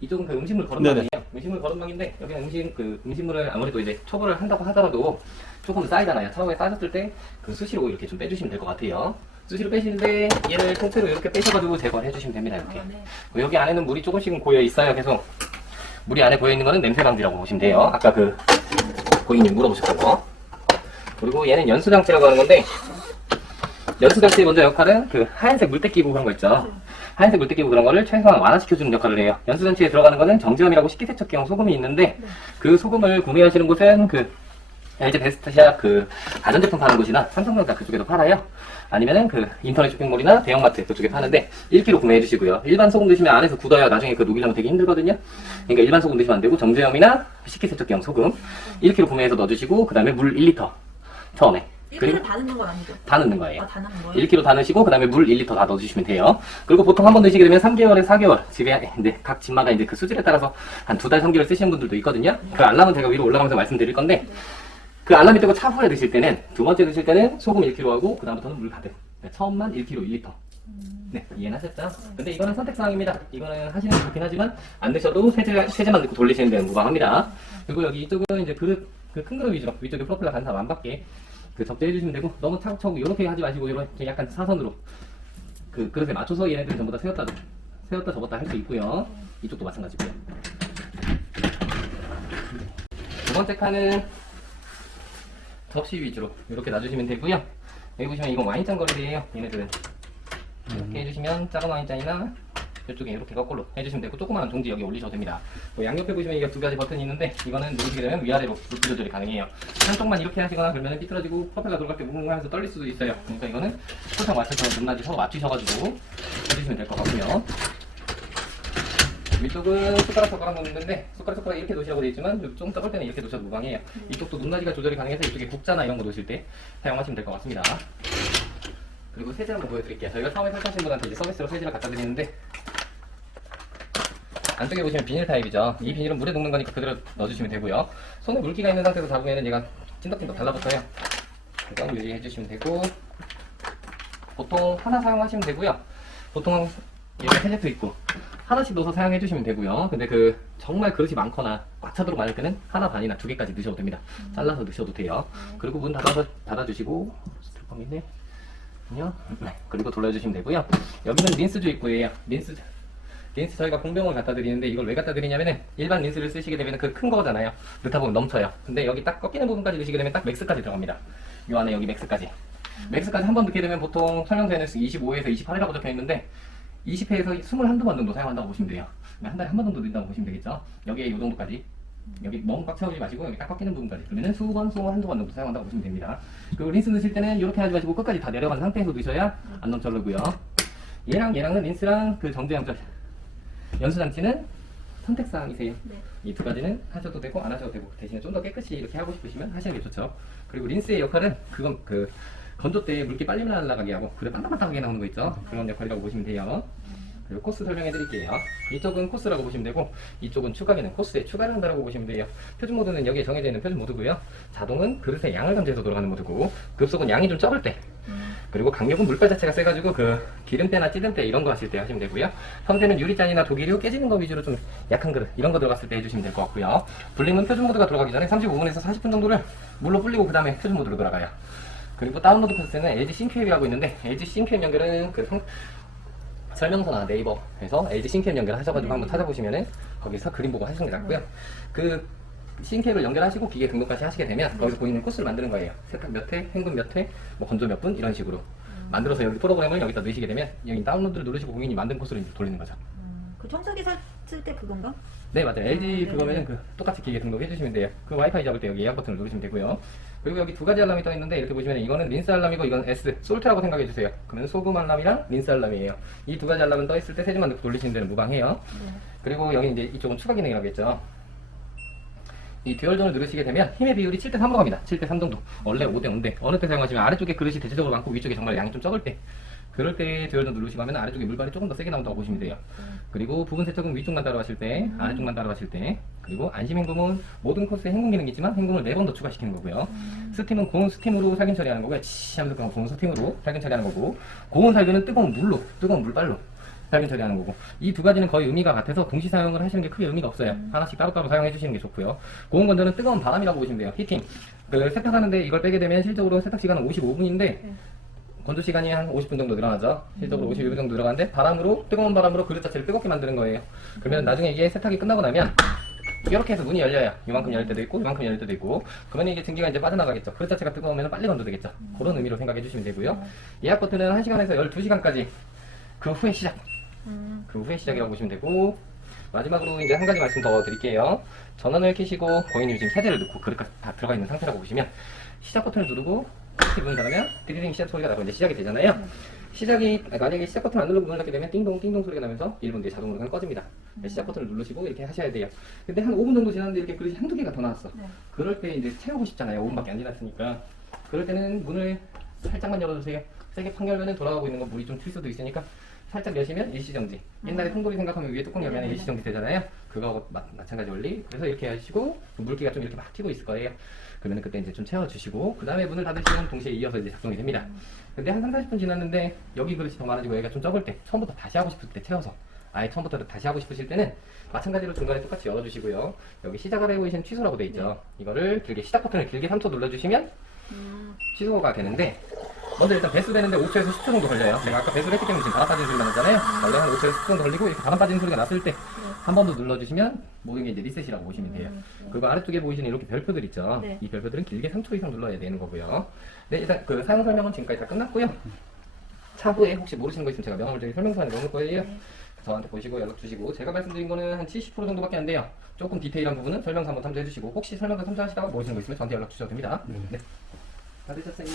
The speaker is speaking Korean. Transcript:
이쪽은 그 음식물 거름망이에요. 음식물 거름망인데 여기는 음식물을 아무래도 이제 초벌을 한다고 하더라도 조금 더 쌓이잖아요. 처음에 쌓였을 때 그 수시로 이렇게 좀 빼주시면 될 것 같아요. 수시로 빼시는데 얘를 통째로 이렇게 빼셔가지고 제거를 해주시면 됩니다. 이렇게. 여기 안에는 물이 조금씩은 고여 있어요. 계속 물이 안에 고여 있는 거는 냄새 방지라고 보시면 돼요. 아까 그 고객님 물어보셨던 거. 그리고 얘는 연수 장치라고 하는 건데 연수 장치의 먼저 역할은 그 하얀색 물때 끼고 그런 거 있죠. 하얀색 물때 끼고 그런 거를 최소한 완화시켜주는 역할을 해요. 연수 장치에 들어가는 거는 정지염이라고 식기세척기용 소금이 있는데 그 소금을 구매하시는 곳은 그 LG 베스트샵 그 가전제품 파는 곳이나 삼성전자 그쪽에도 팔아요. 아니면은 그 인터넷 쇼핑몰이나 대형마트 그쪽에 파는데 1kg 구매해 주시고요. 일반 소금 드시면 안에서 굳어야 나중에 그 녹이려면 되게 힘들거든요. 그러니까 일반 소금 드시면 안 되고 정제염이나 식기세척기용 소금 1kg 구매해서 넣어주시고 그 다음에 물 1리터 처음에 1kg 다 넣는 건 아니죠? 다 넣는 거예요. 아, 다 넣는 거예요? 1kg 다 넣으시고 그 다음에 물 1리터 다 넣어주시면 돼요. 그리고 보통 한 번 넣으시게 되면 3개월에 4개월 집에 이제 각 집마다 이제 그 수질에 따라서 한 2달 3개월 쓰시는 분들도 있거든요. 그 알람은 제가 위로 올라가면서 말씀드릴 건데 그 알람이 뜨고 차후에 드실 때는 두 번째 드실 때는 소금 1kg 하고 그 다음부터는 물 가득. 처음만 1kg 1리터. 네, 이해하셨죠? 근데 이거는 선택사항입니다. 이거는 하시는 게 좋긴 하지만 안 드셔도 세제만 넣고 돌리시는 데는 무방합니다. 그리고 여기 이쪽은 이제 그릇, 그 큰 그릇 위주로 위쪽에 프로펠러 간사 완밖에 그 접대해 주시면 되고 너무 차곡차곡 이렇게 하지 마시고 이렇게 약간 사선으로 그 그릇에 맞춰서 얘네들이 전부 다 세웠다 접었다 할 수 있고요. 이쪽도 마찬가지고요. 두 번째 칸은 접시 위주로 이렇게 놔주시면 되고요. 여기 보시면 이건 와인잔 거리예요. 얘네들은 이렇게 해주시면 작은 와인잔이나 이쪽에 이렇게 거꾸로 해주시면 되고 조그마한 종지 여기 올리셔도 됩니다. 양옆에 보시면 이게 두 가지 버튼이 있는데 이거는 누르시게 되면 위아래로 높이 조절이 가능해요. 한쪽만 이렇게 하시거나 그러면 삐뚤어지고 프로펠러 돌아갈 때 뭉뭉 하면서 떨릴 수도 있어요. 그러니까 이거는 설정 맞춰서 높낮이 서로 맞추셔가지고 해주시면 될 것 같고요. 위쪽은 숟가락 놓는데 숟가락 이렇게 놓으시라고 되어 있지만 좀 적을 때는 이렇게 놓으셔도 무방해요. 이쪽도 높낮이가 조절이 가능해서 이쪽에 국자나 이런 거 놓으실 때 사용하시면 될 것 같습니다. 그리고 세제 한번 보여드릴게요. 저희가 처음에 설치하신 분한테 이제 서비스로 세제를 갖다 드리는데 안쪽에 보시면 비닐 타입이죠. 이 비닐은 물에 녹는 거니까 그대로 넣어주시면 되고요. 손에 물기가 있는 상태에서 잡으면 얘가 찐덕찐덕 달라붙어요. 그거 유지해 주시면 되고 보통 하나 사용하시면 되고요. 보통 얘가 세제도 있고 하나씩 넣어서 사용해 주시면 되고요. 근데 그 정말 그릇이 많거나 꽉 차도록 많을 때는 하나 반이나 2개까지 넣으셔도 됩니다. 잘라서 넣으셔도 돼요. 그리고 문 닫아주시고 스티커인데 그리고 돌려주시면 되고요. 여기는 린스주 입구예요. 린스 저희가 공병을 갖다 드리는데 이걸 왜 갖다 드리냐면은 일반 린스를 쓰시게 되면 그 큰 거잖아요. 넣다 보면 넘쳐요. 근데 여기 딱 꺾이는 부분까지 넣으시게 되면 딱 맥스까지 들어갑니다. 요 안에 여기 맥스까지 한 번 넣게 되면 보통 설명서에는 25회에서 28회라고 적혀 있는데 20회에서 21번 정도 사용한다고 보시면 돼요. 한 달에 한 번 정도 넣는다고 보시면 되겠죠. 여기에 요 정도까지 여기 너무 꽉 채우지 마시고 여기 딱 꺾이는 부분까지 그러면 한두 번 정도 사용한다고 보시면 됩니다. 그리고 린스 넣으실 때는 이렇게 하지 마시고 끝까지 다 내려간 상태에서 넣으셔야 안 넘쳐르고요. 얘랑은 린스랑 그 정제염절 연수장치는 선택사항이세요. 네. 이 두 가지는 하셔도 되고 안 하셔도 되고 대신에 좀 더 깨끗이 이렇게 하고 싶으시면 하시는 게 좋죠. 그리고 린스의 역할은 그건 그 건조 때 물기 빨리 날아가게 하고 그래 반딱반딱하게 나오는 거 있죠. 그런 역할이라고 보시면 돼요. 그리고 코스 설명해 드릴게요. 이쪽은 코스라고 보시면 되고 이쪽은 추가 기능 코스에 추가를 한다고 보시면 돼요. 표준 모드는 여기에 정해져 있는 표준 모드고요. 자동은 그릇의 양을 감지해서 돌아가는 모드고 급속은 양이 좀 적을 때 그리고 강력은 물발 자체가 세가지고 그 기름때나 찌든때 이런 거 하실 때 하시면 되고요. 선대는 유리잔이나 독일유 깨지는 거 위주로 좀 약한 그릇 이런 거 들어갔을 때 해주시면 될 것 같고요. 불림은 표준 모드가 들어가기 전에 35분에서 40분 정도를 물로 불리고 그 다음에 표준 모드로 돌아가요. 그리고 다운로드 코스는 LG 싱크앱이라고 있는데 LG 싱크앱 연결은 그 설명서나 네이버에서 LG 싱크앱 연결하셔가지고 한번 찾아보시면은 거기서 그림 보고 하시는 게 낫고요. 그 싱크앱을 연결하시고 기계 등록까지 하시게 되면 거기서 보이는 코스를 만드는 거예요. 세탁 몇 회, 헹군 몇 회, 뭐 건조 몇 분 이런 식으로 만들어서 여기 프로그램을 여기다 넣으시게 되면 여기 다운로드를 누르시고 고객님이 만든 코스로 이제 돌리는 거죠. 그 청소기 샀을 때 그건가? 네 맞아요. LG 그거면은 그 똑같이 기계 등록해 주시면 돼요. 그 와이파이 잡을 때 여기 예약 버튼을 누르시면 되고요. 그리고 여기 두 가지 알람이 떠 있는데 이렇게 보시면 이거는 린스 알람이고 이건 S, 솔트라고 생각해 주세요. 그러면 소금 알람이랑 린스 알람이에요. 이 두 가지 알람은 떠 있을 때 세제만 넣고 돌리시는 데는 무방해요. 그리고 여기 이제 이쪽은 추가 기능이라고 했죠. 이 듀얼존을 누르시게 되면 힘의 비율이 7대 3으로 갑니다. 7대 3 정도. 원래 5대 5인데 어느 때 사용하시면 아래쪽에 그릇이 대체적으로 많고 위쪽에 정말 양이 좀 적을 때 그럴 때 듀얼존 누르시고 하면 아래쪽에 물발이 조금 더 세게 나온다고 보시면 돼요. 그리고 부분 세척은 위쪽만 따라가실 때, 아래쪽만 따라가실 때, 그리고 안심 헹굼은 모든 코스에 헹굼 기능이 있지만 헹굼을 4번 더 추가시키는 거고요. 스팀은 고온 스팀으로 살균 처리하는 거고요. 치 하면서 그냥 고온 스팀으로 살균 처리하는 거고, 고온 살균은 뜨거운 물로, 뜨거운 물발로 살균 처리하는 거고. 이 두 가지는 거의 의미가 같아서 동시 사용을 하시는 게 크게 의미가 없어요. 하나씩 따로따로 사용해 주시는 게 좋고요. 고온 건조는 뜨거운 바람이라고 보시면 돼요. 히팅. 그 세탁하는데 이걸 빼게 되면 실적으로 세탁 시간은 55분인데 건조 시간이 한 50분 정도 늘어나죠. 실적으로 52분 정도 늘어가는데 뜨거운 바람으로 그릇 자체를 뜨겁게 만드는 거예요. 그러면 나중에 이게 세탁이 끝나고 나면 이렇게 해서 문이 열려요. 이만큼 열릴 때도 있고 이만큼 열릴 때도 있고. 그러면 이게 증기가 이제 빠져나가겠죠. 그릇 자체가 뜨거우면 빨리 건조되겠죠. 그런 의미로 생각해 주시면 되고요. 예약 버튼은 1시간에서 12시간까지 그 후에 시작. 그 후에 시작이라고 보시면 되고, 마지막으로 이제 한 가지 말씀 더 드릴게요. 전원을 켜시고 고객님이 지금 세제를 넣고 그릇까지 다 들어가 있는 상태라고 보시면 시작 버튼을 누르고 이렇게 문을 닫으면 드리링 시작 소리가 나고 이제 시작이 되잖아요. 만약에 시작 버튼 안 누르고 문을 닫게 되면 띵동 띵동 소리가 나면서 1분 뒤에 자동으로 그냥 꺼집니다. 시작 버튼을 누르시고 이렇게 하셔야 돼요. 근데 한 5분 정도 지났는데 이렇게 그릇이 한두 개가 더 나왔어. 네. 그럴 때 이제 채우고 싶잖아요. 5분밖에 안 지났으니까. 그럴 때는 문을 살짝만 열어주세요. 세게 팍 열면 돌아가고 있는 거 물이 좀 튈 수도 있으니까 살짝 여시면 일시정지. 옛날에 통돌이 생각하면 위에 뚜껑 열면 일시정지 되잖아요. 그거하고 마찬가지 원리. 그래서 이렇게 하시고 물기가 좀 이렇게 막 튀고 있을 거예요. 그러면 그때 이제 좀 채워주시고 그 다음에 문을 닫으시면 동시에 이어서 이제 작동이 됩니다. 근데 한 3, 40분 지났는데 여기 그릇이 더 많아지고 여기가 좀 적을 때 처음부터 다시 하고 싶을 때 채워서 아예 처음부터 다시 하고 싶으실 때는 마찬가지로 중간에 똑같이 열어주시고요. 여기 시작을 해보이시는 취소라고 돼 있죠. 이거를 길게 시작 버튼을 길게 3초 눌러주시면 취소가 되는데 먼저 일단 배수 되는데 5초에서 10초 정도 걸려요. 내가 아까 배수를 했기 때문에 지금 바람 빠지는 소리가 나잖아요. 원래 한 5초에서 10초 정도 걸리고 이렇게 바람 빠지는 소리가 났을 때 한 번 더 눌러주시면 모든 게 이제 리셋이라고 보시면 돼요. 그리고 아래쪽에 보이시는 이렇게 별표들 있죠. 네. 이 별표들은 길게 3초 이상 눌러야 되는 거고요. 네, 일단 그 사용 설명은 지금까지 다 끝났고요. 차후에 혹시 모르시는 거 있으면 제가 명함을 드릴 설명서에 넣을 거예요. 저한테 보시고 연락 주시고, 제가 말씀드린 거는 한 70% 정도밖에 안 돼요. 조금 디테일한 부분은 설명서 한번 참조해 주시고, 혹시 설명서 참조하시다가 모르시는 거 있으면 저한테 연락 주셔도 됩니다. 네. 다 되셨어요.